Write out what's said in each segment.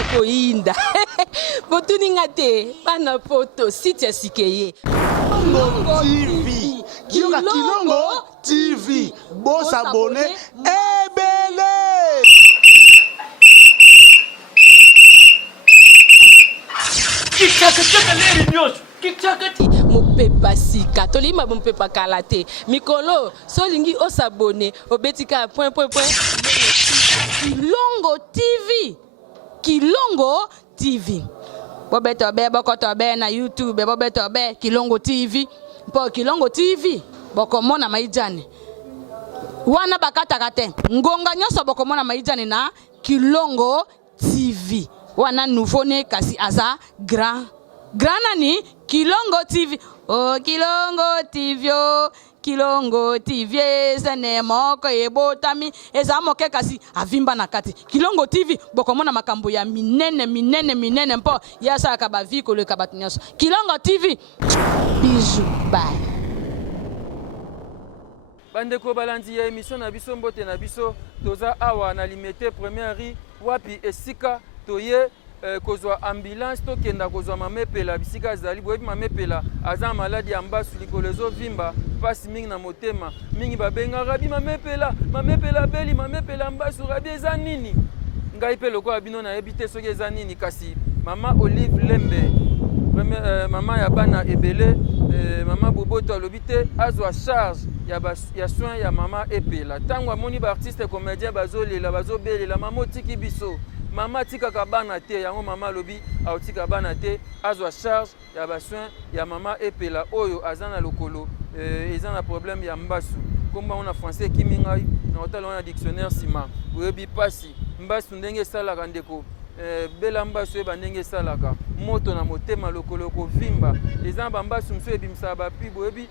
na koinda. Botuninga te, bana poto, site ya sikeye. Kilongo TV. Kilongo TV. Boss abonné, ebele. Mopepa sika tolima mopepa kalate mikolo solingi osabone obetika point Kilongo TV bobeto be bokoto be na YouTube bobeto be Kilongo TV po Kilongo TV bokomona maijane wana bakataka te ngonga nyoso bokomona maijane na Kilongo TV wana nouveau ne kasi aza grand nani Kilongo TV. Oh Kilongo TV, oh Kilongo TV, zene moko ebotami eza moke kasi avimba na kati. Kilongo TV bokomona makambo ya minene mpo yasa akaba viko le kabatinyaso. Kilongo TV. Bisous, bye. Bandeko balandi ya émission na biso mbote na biso toza awa na limité première ri wapi esika toye kozwa ambulance to kenda kozwa mamepela bisika zali boyebi mamepela aza maladi ya mbasu likolo ezovimba pasi mingi na motema mingi babenga rabi mamepela beli mamepela mbasu rabi eza nini ngai pe lokola bino nayebi te soki eza nini kasi mama Olive Lembe mama ya bana ebele mama Boboto alobi te azwa charge ya soin ya mama epela ntango amoni baartiste comédien bazolela bazobelela mama otiki biso mama tika kabana te yango mama lobi aotika bana te azwa charge ya basoin ya mama epela oyo azana lokolo eza na problème ya mbasu komba ona français ekimi ngai na otala wana dictionnaire sima oyebi pasi mbasu ndenge esalaka ndeko bela mbasu eba ndenge esalaka moto na motema lokolo kovimba eza na bambasu mosusu ebimisaka bapi boyebi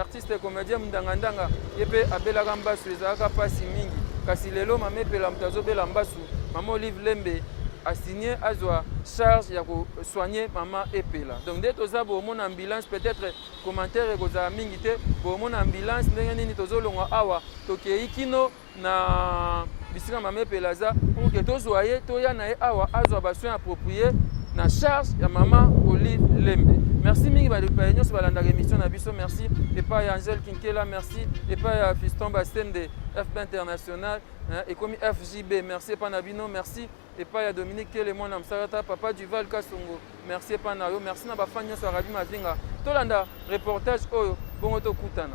artiste comédien mndangandanga ye mpe abelaka mbasu ezalaka pasi mingi kasi lelo mama epela moto azobela mbasu Maman Olive Lembe a signé azwa charge ya ko soigner mama epela. Donc dès toza bo mon ambulance peut-être commentaire ko za mingi te bo mon ambulance ndenge nini tozolongwa awa tokei kino na bisika mama epela za pour que tozoye toya na awa azwa ba soins appropriés na charge ya mama Olive Lembe. Merci mingi ba nyonso balanda émission na biso merci et pas Angel Kinkela merci et pas Fiston Bastende FB International et comme FJB merci pas Nabino merci et pas Dominique Kelemon Namsarata papa Duval Kasongo merci pas Nayo merci na ba fan nyonso Rabi Mavinga tolanda reportage oyo bongo to kutana.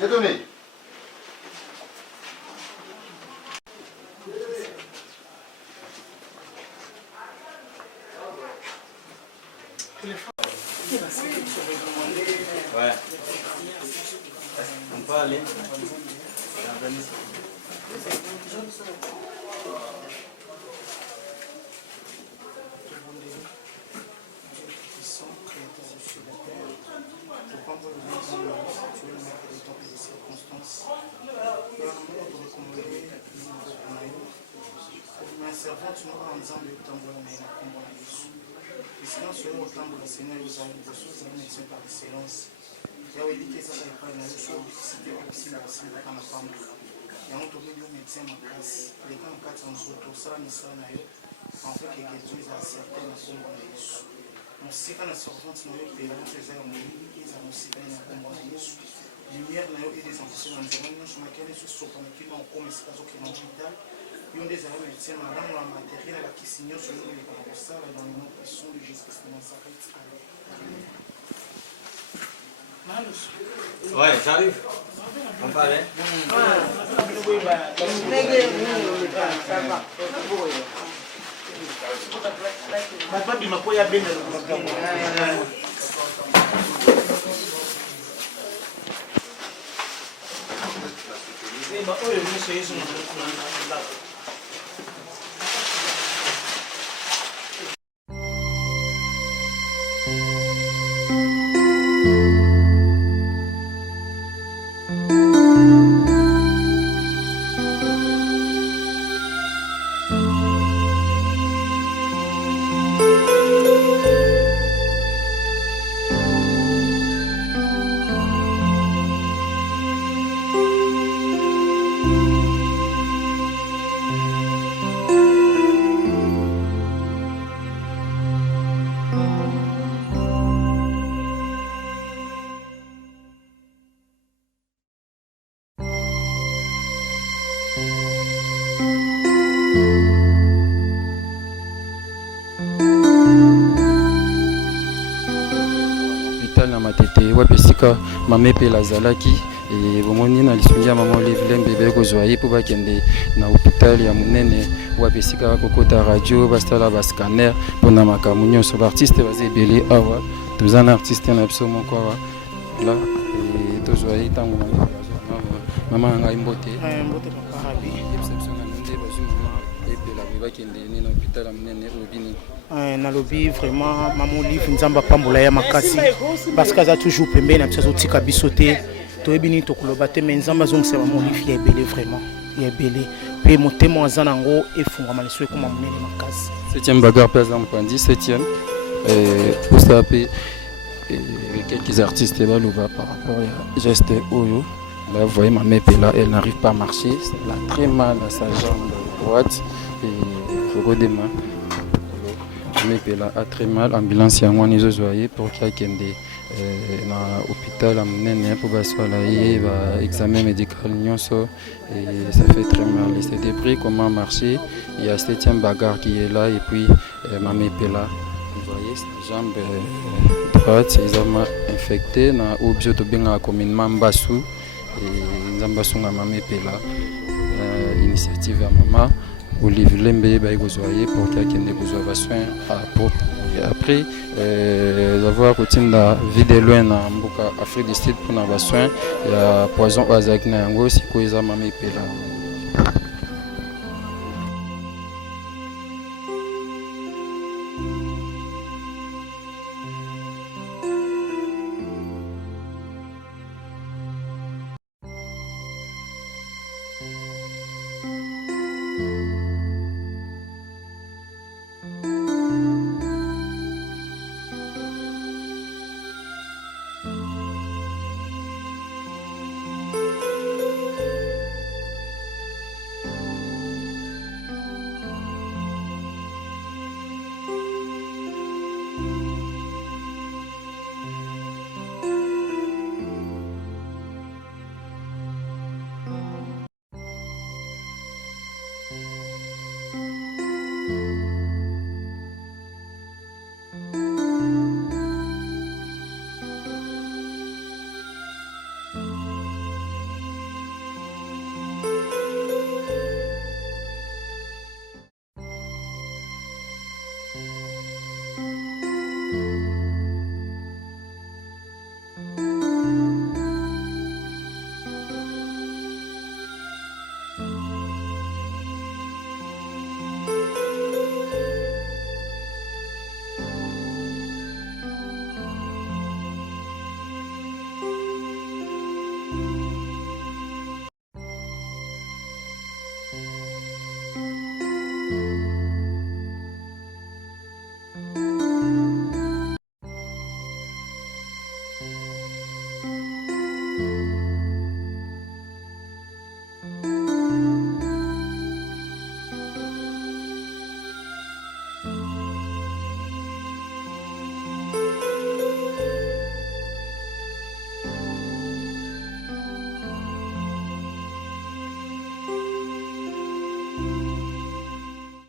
Détonné. Ouais. On peut aller. servante nous en disant de tambour mais la combat Yesu. Puisqu'on se au tambour le Seigneur nous a une ressource à médecin par excellence. Ya weli que ça n'est pas une chose c'était aussi la salle à la femme. Ya on tombé du médecin en classe. Les gens en quatre en autres ça mais ça n'a eu en fait que Dieu a certaines combat Yesu. On sait quand la servante nous est payant les hommes ils ont aussi bien la combat Yesu. Lumière na yo et des enfants dans le sur laquelle se sont qui vont comme c'est pas qui n'ont pas Yon des armes médecins dans la matériel à qui signent sur nous les paroissards dans le nom puissant de Jésus-Christ de Nazareth. Amen. Ouais, j'arrive. On parlait. esika mame pe lazalaki et bomoni na lisungi ya mama Olive Lembe be kozwa ye po bakende na hôpital ya monene wapi esika kokota radio basala ba scanner pona makambo nyonso ba artiste baza ebele awa toza na artiste na biso moko awa là et tozwa ye ntango mama ngai mbote mbote papa rabi exception na nde bazwi mama epela bakende na hôpital ya monene obini nalobi vraiment mama Olive nzamba pambola ya makasi parce que aza toujours pembeni na biso azotika biso te toyebi nini tokoloba te mais nzamba azongisa mama Olive ya ebele vraiment ya ebele mpe motema aza nango efungwama liso ekoma monene makasi 7e bagarre mpe aza mopanzi 7e posa mpe quelques artistes baloba par rapport à geste oyo là vous voyez ma mère là elle n'arrive pas à marcher elle a très mal à sa jambe droite et Rogodema mepela a très mal ambulance yango wana ezozwa pour kakende na hôpital ya monene po baswala ye examen médical nyonso et ça fait très mal et c'est débris comment marcher il y a 7e bagarre qui est là et puis ma mepela vous voyez sa jambe droite ils infecté na objet to benga communément Mbasu et nzamba sunga ma mepela initiative ya mama Olive Lembe baïgozoye pour qu'il y ait des soins après avoir continué la vie de loin en Afrique du Sud pour avoir soin il y a poison azak na yango si ko eza mama epela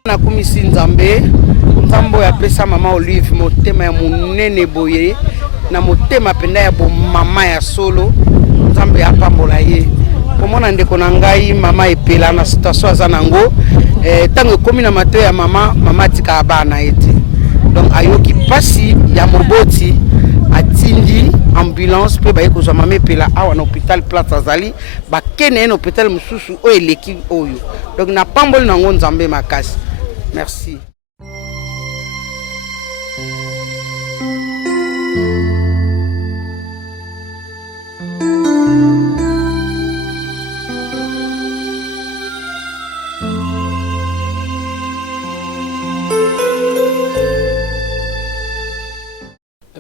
nakumisi nzambe ya pesa mama Olive motema ya munene boye na motema penda ya bo mama ya solo nzambe ya pambola ye komona ndeko na ngai mama epela na situation aza nango tango komi na mato ya mama tika abana ete donc ayoki pasi ya moboti atindi ambulance pe baye kozwa mama epela awa na hôpital Place Azali bakene na hôpital mususu o eleki oyo donc na pamboli nango nzambe makasi. Merci.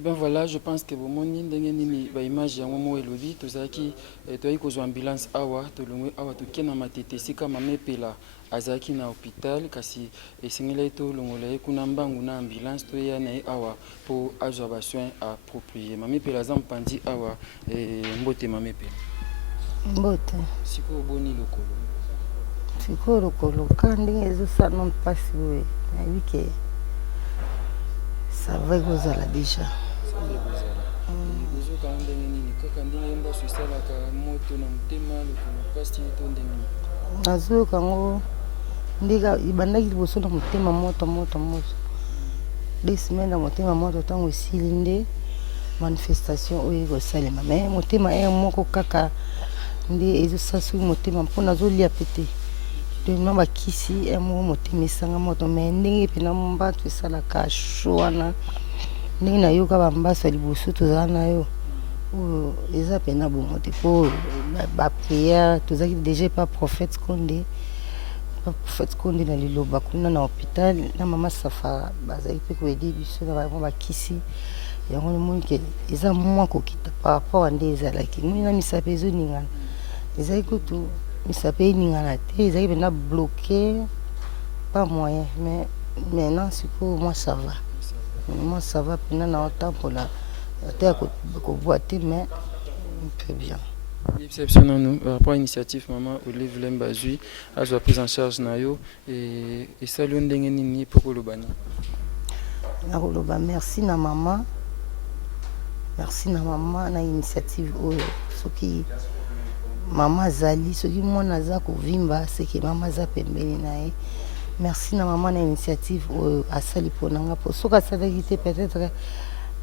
Ben voilà, je pense que vous m'avez dit que l'image est un Elodie, tout ça qui est une ambulance awa, tout le monde awa, tout qui est dans ma tête, si comme ma pela, azaki na hôpital, kasi et singela tout le monde là, kuna mbangu na ambulance, tout y a na awa pour avoir soin approprié. Ma pela zam pandi awa, mbote ma pela. Mbote. Siko boni lokolo. Siko lokolo, kandi ezo sa non passe oui, ça va vous à la déjà. ozoyoka ndenge nini kaka ndenge mbaso esalaka moto na motema lokolo pasi to ndenge nini nazoyoka yango ndika ebandaki liboso na motema moto 2 semaines na motema moto ntango esili nde manifestation oyo ekosalema me motema moko kaka nde ezosala soki motema mpo nazolia pete tellement bakisi moko motema esanga moto me ndenge mpena mbato esalaka sho wana ndenge nayoka bambaso ya liboso tozala nayo oyo eza mpena bongo te mpo bapriere tozalaki déjà pa prophète konde na liloba kuna na hôpital na mama safara bazali mpe koyede biso na bango bakisi yango nomoni ke eza mwa kokita par rapport a nde ezalaki moni na misape ezoningana ezali kutu misape eningana te ezali mpena bloqué pas moyen mais maintenant sikoyo moi ça va moi ça va mpena na otambola te ya koboa te mais très bien. Exceptionnel nous par rapport à l'initiative maman Olive Lemba Zui à sa prise en charge nayo et ça lui ndenge nini pour le bani. Nakoloba merci na maman na initiative oyo soki mama azali soki mwana aza kovimba seke mama aza pembeni na ye merci na maman na initiative oyo asali mpona nga mpo soki asalaki te peut-être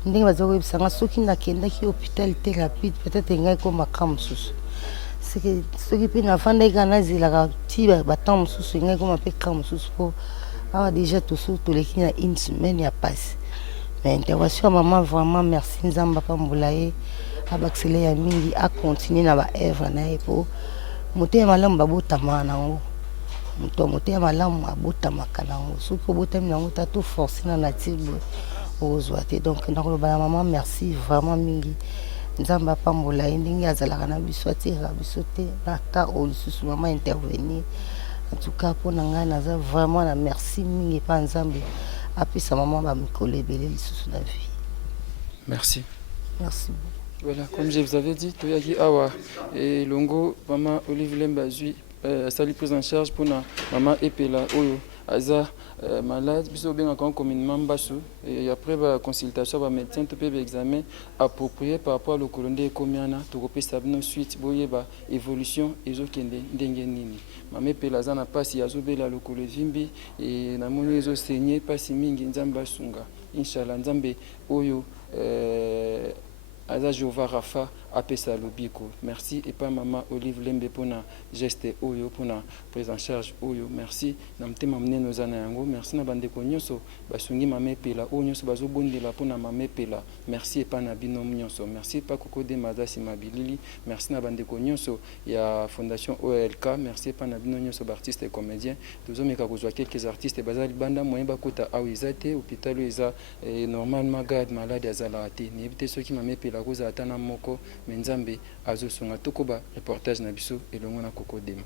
ndenge baza koyebisanga soki nakendaki hôpital te rapide peut-être engai komaka mosusu seke soki mpe navandaki kaka nazelaka ti batemp mosusu engai koma mpe ka mosusu mpo awa déjà toso toleki na 1 semaine ya pasi mais intervention ya mama vraiment merci nzambe apambola ye abakisele ya mingi acontinue na baevre na ye mpo motema malamu babotama nango moto motema malamu abotamaka nango soki obotami nango ta to force na nature boye ozwa te donc nakoloba na mama merci vraiment mingi nzambe apambola ye ndenge azalaka na biso atiraka biso te na ka oyo lisusu mama intervenir en tout cas mpo na ngai naza vraiment na merci mingi epa nzambe apesa mama bamikolo ebele lisusu na vie. Merci. Merci beaucoup. Voilà, comme je vous avais dit, Toyaki Awa et Longo, maman Olive Lemba Zui, sali prise en charge pour na maman Epela Oyo, Aza malade, biso bien encore communément basso et après la consultation va médecin to peut examen approprié par rapport au colonde comiana to repé sabino suite boye ba évolution ezokende ndenge nini. Maman Epela za na pasi azobela lokolo vimbi et na moni ezo saigner pasi mingi nzamba sunga. Inshallah nzambe Oyo Aza Jova Rafa apesa lobiko. Merci et pas maman Olive Lembe pour na geste oyo pour na prise en charge oyo. Merci na mtema mneno zana yango. Merci na bandeko nyonso basungi mama Epela oyo nyonso bazobondela pour na mama Epela. Merci et pas na binom nyonso. Merci pas koko de madasi mabilili. Merci na bandeko nyonso ya fondation OLK. Merci et pas na binom nyonso artistes et comédiens. Tozomeka kozwa quelques artistes bazali banda moyen bakota awizate hôpital eza normalement garde malade azala ate. Ni ebite soki mama Epela koza atana moko Menzambe azosunga tokoba reportage na biso elongo na kokodema.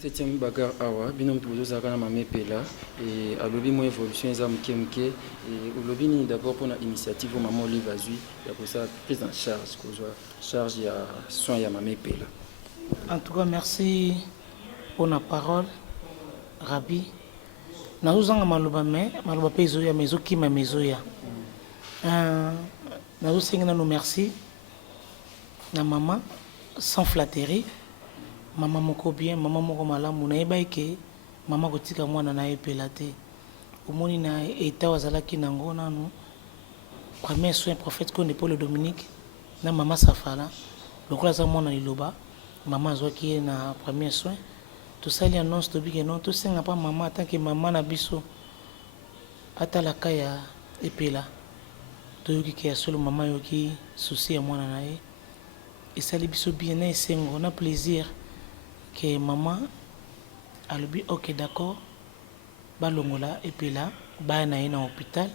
Septième bagarre awa binom tuzo zaka na mama Epela et alobi mo évolution za mkemke et olobi ni d'abord pour na initiative maman Olive Zui ya ko sa prise en charge ko charge ya soin ya mama Epela. En tout cas merci pour la parole Rabbi. Na uzanga maloba pe ezoya mezo kima mezoya. Na usenga no merci na maman sans flatterie. Maman moko bien, maman moko malamu na yeba ke maman kotika mwana na Epela te. Omoni na eta wazalaki nango nanu. Premier soin prophète Konde Paul Dominique na maman Safala. Lokola za mwana liloba, maman azwaki na premier soin. Tout ça il annonce to bige non to senga pa maman tant que maman na biso atalaka ya Epela. toyoki ke ya solo mama yoki souci ya mwana na ye esali biso bien na esengo na plaisir ke mama alobi ok d'accord balongola epela baya na ye na hôpital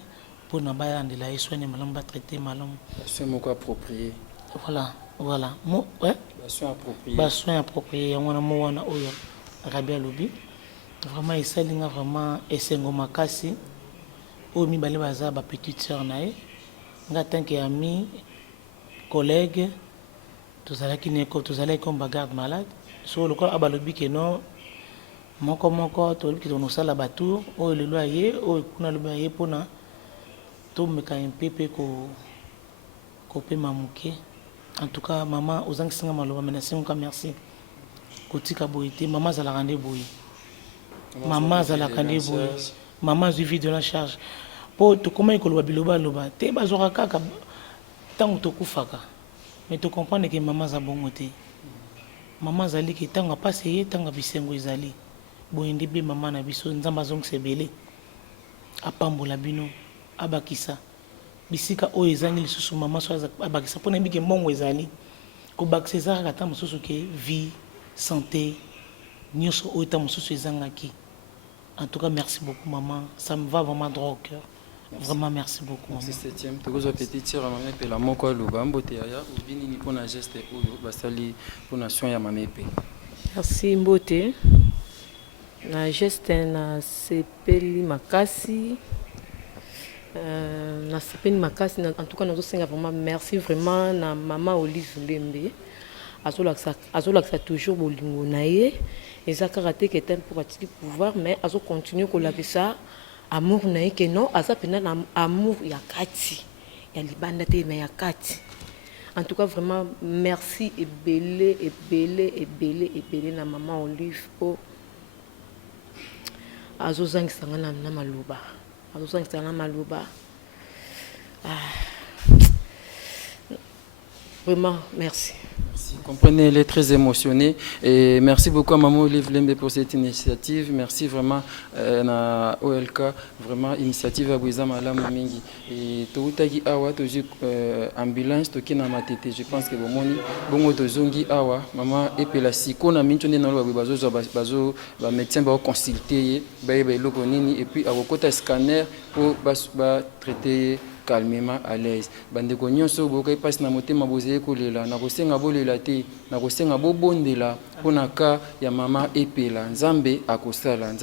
mpona balandela ye soigne malamu batraite malamu soin moko approprié. voilà basoin approprié yango wana mo wana oyo rabi alobi vraiment esalinga vraiment esengo makasi oyo mibale baza bapetite sœur na ye nga tanke ami collègue tozalaki comme bagarde malade so lokola abalobi ke non moko tolobi ke tonosala batour oyo lelo aye oyo kuna lobi aye mpona tomeka mpe mpe kopema moke. En tout cas mama ozangisinga maloba me nasengoka merci kotika boye te mama azalaka nde boye mama azwi vie de la charge mpo tokomaki koloba bilobaloba te bazwaka kaka ntango tokufaka me tocomprendre ke mama aza bongo te mama azali ke ntango apasi ye ntango bisengo ezali boye nde be mama na biso nzambe azongisa ebele apambola bino abakisa bisika oyo ezangi lisusu mama so abakisa mpona yebike mbongo ezali kobakisa eza kaka ta mosusu ke vie santé nyonso oyo ta mosusu ezangaki. En tout cas merci beaucoup maman, ça me va vraiment droit au cœur. Vraiment merci beaucoup maman. 17e tokozwa petite sœur mama epela moko aloba mbote yaya obinini mpona geste oyo basali mpona soin ya mama epe. Merci mbote na geste na sepeli makasi en tout cas nazosenga vraiment merci vraiment na mama Olive Lembe azolakisa toujours bolingo na ye eza kaka te ke tempo batiki pouvoir mais azo continuer kolakisa amour na ye ke non aza pena na amour ya kati ya libanda te mais ya kati. En tout cas vraiment merci ebele na mama Olive po azozangisanga na maloba vraiment merci. Comprenez, elle est très émotionnée et merci beaucoup à Maman Olive Lembe pour cette initiative. Merci vraiment à OLK, vraiment initiative à Bouiza Malam Mingi. Et Toutagi Awa, Toji ambulance, Toki na matete. Je pense que Bomoni, Bongo Tozongi Awa, Maman Epela Siko, na Minchone na Loba Bazo, médecin va consulter, et puis à Wokota scanner pour traiter calmement à l'aise. Bande ko nyonso bokai passe na motema bozeye kolela na kosenga bolela te na kosenga bobondela pona ka ya mama epela nzambe akosala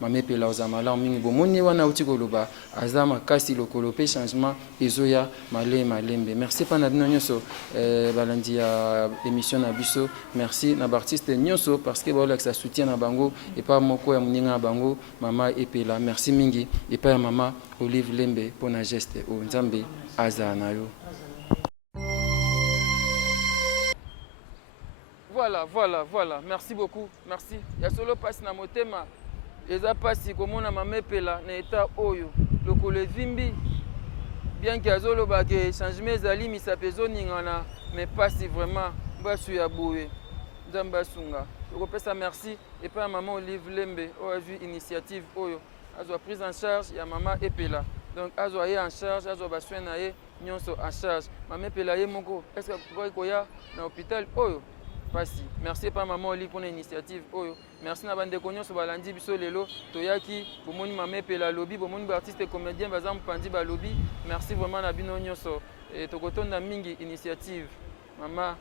mama epela ozamala mingi bomoni wana uti koloba azama kasi lokolo pe changement ezoya malembe. Merci pana bino nyonso balandi ya émission na biso. Merci na artiste nyonso parce que ba ça soutient na bango et pas moko ya muninga na bango mama epela. Merci mingi et pas ya mama Olive Lembe pona geste o nzambe aza na yo. Voilà, merci beaucoup, merci. Ya solo passe na motema eza pasi komona mama epela na eta oyo lokolo evimbi bien que azoloba ke changement ezali misapezo ningana mais pasi vraiment basu ya boye nzambe asunga tokopesa merci et pas maman Olive Lembe o azwi initiative oyo azwa prise en charge ya mama epela. Donc azwa ye en charge azwa baswe na ye nyonso en charge mama epela ye moko est-ce que koya na hôpital oyo pasi. Merci pas maman Olive pour l'initiative oyo. Merci na bande ko nyonso balandi biso lelo toyaki bomoni mama epela lobi bomoni ba artiste et comédien bazam pandi ba lobi. Merci vraiment na bino nyonso et tokotonda mingi initiative mama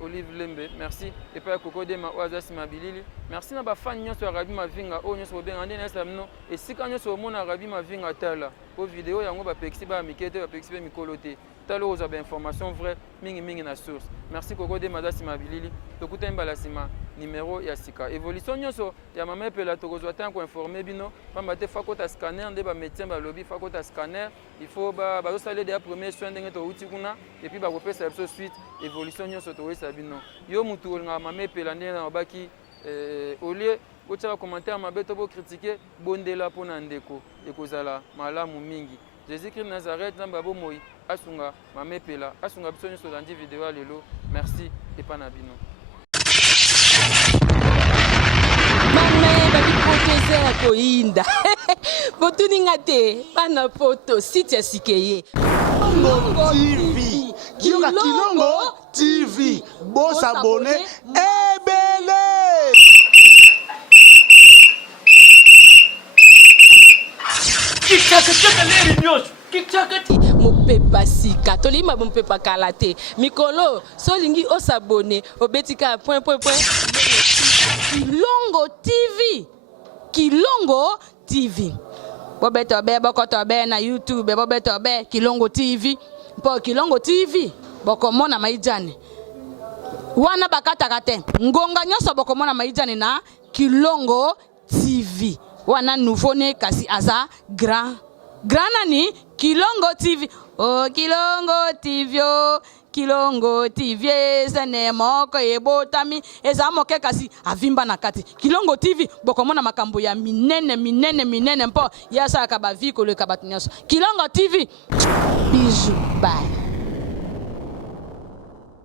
Olive Lembe. Merci et pas Koko Dema Oazasi Mabilili. Merci na ba fan nyonso Arabi Mavinga o nyonso benga ndena samno et sika nyonso mona Arabi Mavinga tala o vidéo yango ba pexi ba mikete ba pexi be mikolote talo oza ba information vrai mingi na source. Merci Koko Dema Oazasi Mabilili tokuta mbala sima numéro ya sika évolution nyonso ya mama epela tokozwa tanko informer bino pamba te fakota scanner nde ba médecin ba lobby fakota scanner il faut ba saler des premiers soins ndenge to uti kuna et puis ba kopesa biso suite évolution nyonso to wesa bino yo mutu nga mama epela nde na baki au lieu botia commentaire mabe to bo critiquer bondela pona ndeko ekozala malamu mingi. Jésus-Christ Nazareth namba bo moi asunga mama epela asunga biso nyonso landi vidéo lelo. Merci et pana bino. Mama babiproteze koinda botuninga te bana poto site sikeye Kilongo TV. Kioka Kilongo TV. Boss abonné. Ebele. mopepa sika tolima mopepa kala te mikolo solingi osabone obetika point Kilongo TV bobeto be bokoto be na YouTube bobeto be Kilongo TV mpo Kilongo TV bokomona maijane wana bakataka te ngonga nyonso bokomona maijane na Kilongo TV wana nouveau ne kasi aza grand nani Kilongo TV oh Kilongo TV oh Kilongo TV sene moko ebotami eza moke kasi avimba na kati Kilongo TV bokomona makambo ya minene mpo yasa ka ba vie ko le kabatinyoso Kilongo TV bijou bye.